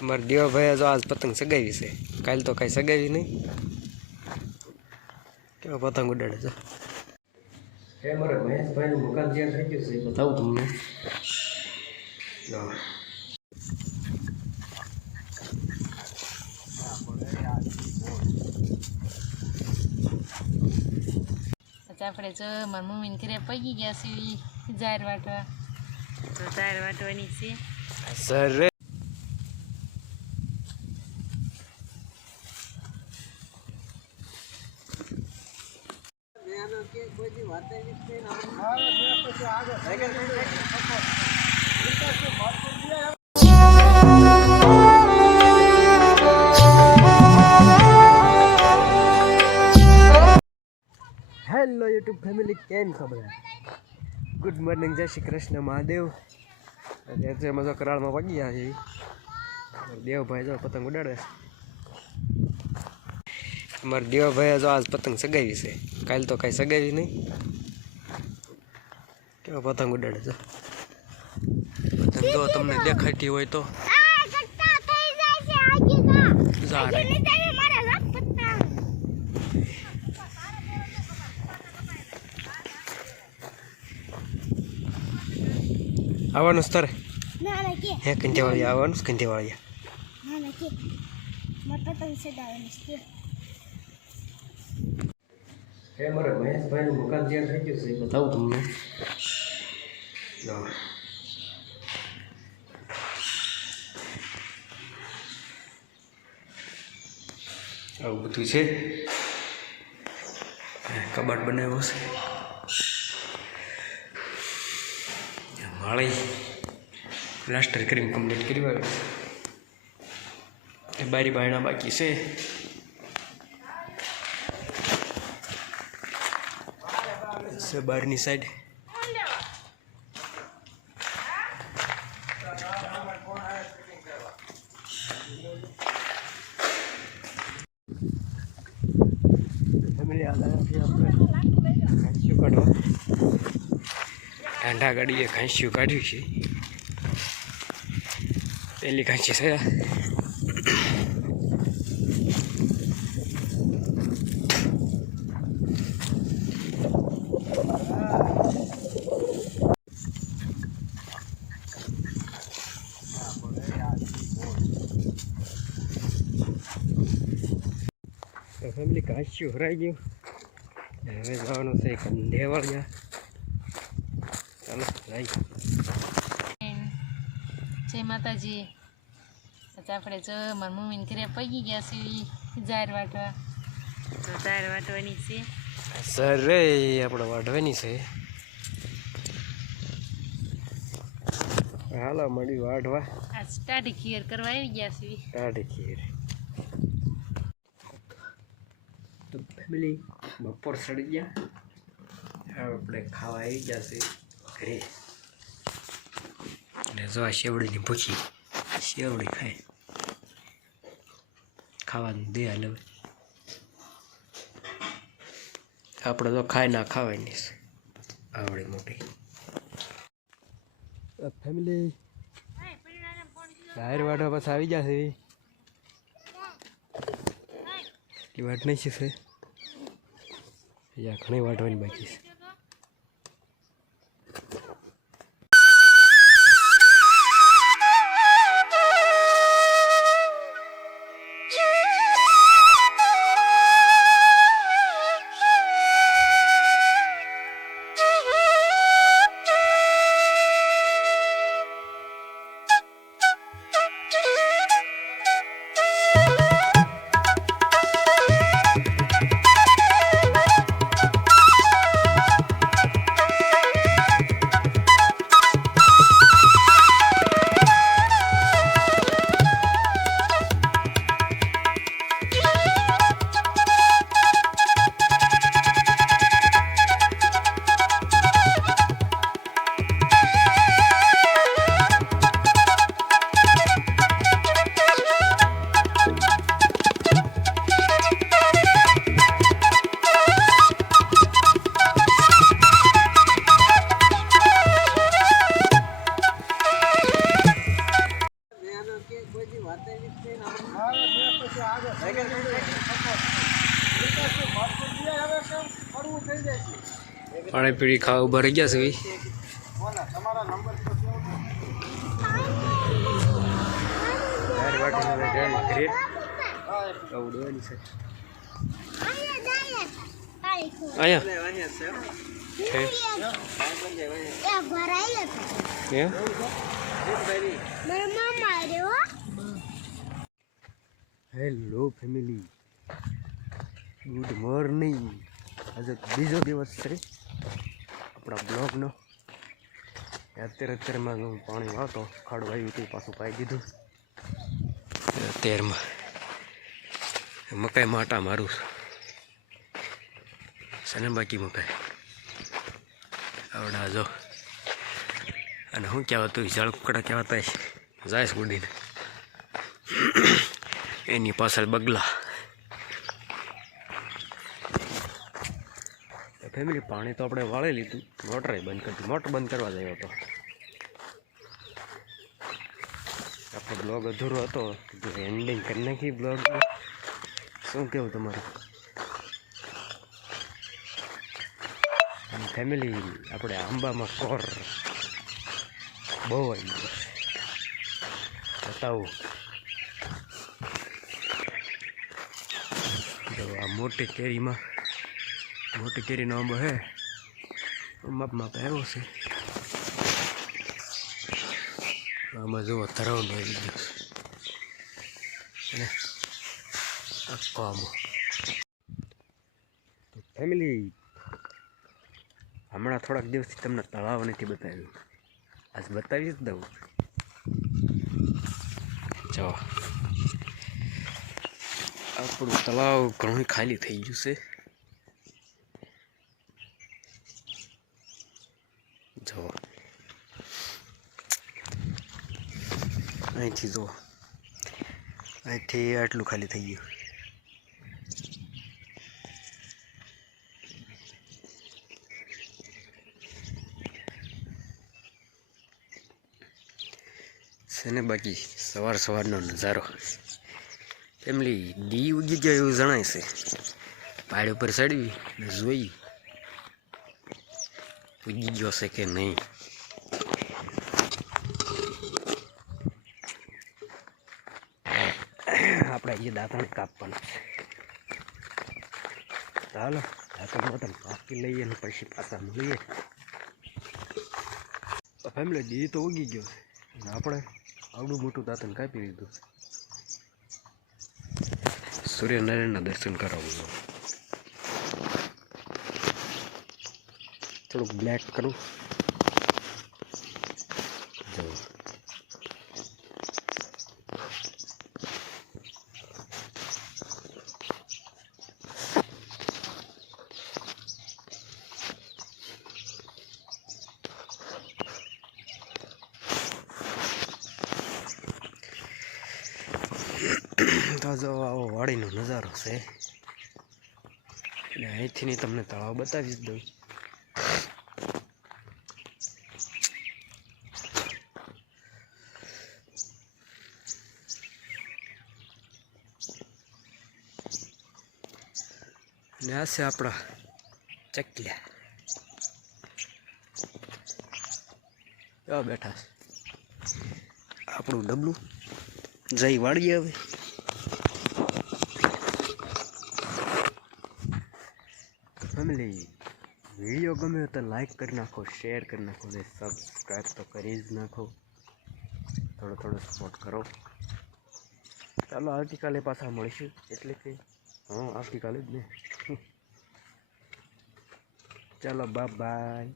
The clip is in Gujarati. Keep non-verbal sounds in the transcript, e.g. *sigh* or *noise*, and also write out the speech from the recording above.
અમારા દેવાભાઈએ જો આજ પતંગ સગાવી છે. કાલ તો કાંઈ સગાવી નહીં. કેવા પતંગ ઉડાડે છે? એ મારા મહેશભાઈનું મકાન જ્યાં થઈ ગયું છે. એ બતાવું તમને. આપણે જો મારા મમ્મીને ઘરે પગી ગયા છે જાહેર વાટવા. તો જાહેર વાટવાની છે. હેલો યુટ્યુબ ફેમિલી કેમ ખબર ગુડ મોર્નિંગ જય શ્રી કૃષ્ણ મહાદેવ. અત્યારે તો એમાં જો કરાળમાં પગી ગયા છે દેવભાઈ જો પતંગ ઉડાડે છે. અમારા દેવભાઈએ જો આજ પતંગ સગાવી છે. કાલ તો કાંઈ સગાવી નહીં. કેવો પતંગ ઉડાડે છે? પતંગ જો તમને દેખાતી હોય તો. આવવાનું સ્તર. હે કંઠેવાળી આવવાનું છે કંઠેવાળી હે મારા મહેશભાઈનું મકાન જ્યાં થઈ ગયું છે. એ બતાવું તમને. આવું બધું છે? કબાટ બનાવ્યો છે. માળી પ્લાસ્ટર કરીને કમ્પ્લીટ કરી આવ્યો એ બારી બાયણા બાકી છે. છે બહારની સાઈડ ઠંડા ગાડીએ ઘાંસિયું કાઢ્યું છે. પેલી ઘાંસી છે તો ઘાંસિયું હરાઈ ગયું હવે જવાનું છે કંધેવાળિયા ચાલો જાય જય માતાજી. પછી આપણે જો મારા મમ્મીને ઘરે પગી ગયા છે જાર વાટવા તો જાર વાટવાની છે. સર રે આપણે વાઢવાની છે. હાલો મળી વાઢવા. આ સ્ટાડી ખીર કરવા આવી ગયા છે. ટાઢી ખીર તો ફેમિલી બપોર સડી ગયા. હવે આપણે ખાવા આવી ગયા છે ઘરે. અને જો આ શેવડીની ભૂખી. શેવડી ખાય. ખાવાનું દે હાલ હવે. આપણે તો ખાય ના ખાવાય નહીં આવડી મોટી. ફેમિલી બહાર વાટવા પછી આવી જશે એટલી વાટ નહીં છે યા ઘણી વાટવાની બાકી છે. પાણી પીડી ખાવા ઊભા રહી ગયા છે હેલો ફેમિલી ગુડ મોર્નિંગ આજે બીજો દિવસ છે આપણા બ્લોગનો. અત્યારે અત્યારમાં હું પાણી વાતો ખાડ વાયું હતું પાછું પાઈ દીધું. અત્યારમાં મકાઈ માટા મારું સને બાકી મકાઈ? આવડા જો. અને શું કહેવાતું ઝાડ કુકડા કહેવાતા જાય ગુડીને. એની પાછળ બગલા. ફેમિલી પાણી તો આપણે વાળી લીધું. મોટરે બંધ કરી મોટર બંધ કરવા જયો હતો. આપણો બ્લોગ અધૂરો હતો. એન્ડિંગ કરી નાખી બ્લોગ શું કેવું તમારું? ફેમિલી આપણે આંબામાં કોર. બહુ આવી બતાવું. આ મોટી કેરીમાં મોટી કેરીનો આંબો હે. માપ માપ આવ્યો છે. આમાં જુઓ તરવનો આવી ગયો અને આખો આંબો. ફેમિલી હમણાં થોડાક દિવસથી તમને તળાવ નથી બતાવ્યું. આજ બતાવી જ દઉં. જો, આપણું તળાવ ઘણું ખાલી થઈ ગયું છે. જો અહીંથી જો અહીંથી આટલું ખાલી થઈ ગયું. છે ને બાકી સવાર સવારનો નજારો. ફેમિલી દી ઉગી ગયો એવું જણાય છે. પાડી ઉપર ચડવી જોઈ. ઉગી ગયો છે કે નહીં આપણે એ દાંતણ કાપવાના છે ચાલો દાંતણ દાંતણ કાપી લઈએ ને પછી પાછા મળીએ ફેમિલી દી તો ઉગી ગયો છે અને આપણે આવડું મોટું દાંતણ કાપી લીધું સૂર્યનારાયણના દર્શન કરાવું થોડુંક બ્લેક કરું. જો. આવો વાડીનો નજારો છે. અને અહીંથી તમને તળાવ બતાવી જ દઉં અને આ છે આપણા ચકલિયા એવા બેઠા છે. આપણું ડબલું જઈ વાળીએ હવે. ફેમિલી વીડિયો ગમ્યો તો લાઈક કરી નાખો શેર કરી નાખો ને સબસ્ક્રાઈબ તો કરી જ નાખો. થોડો થોડો સપોર્ટ કરો. ચાલો આવતીકાલે પાછા મળીશું. એટલે કે હા આવતીકાલે જ ને? *laughs* ચાલો બાય બાય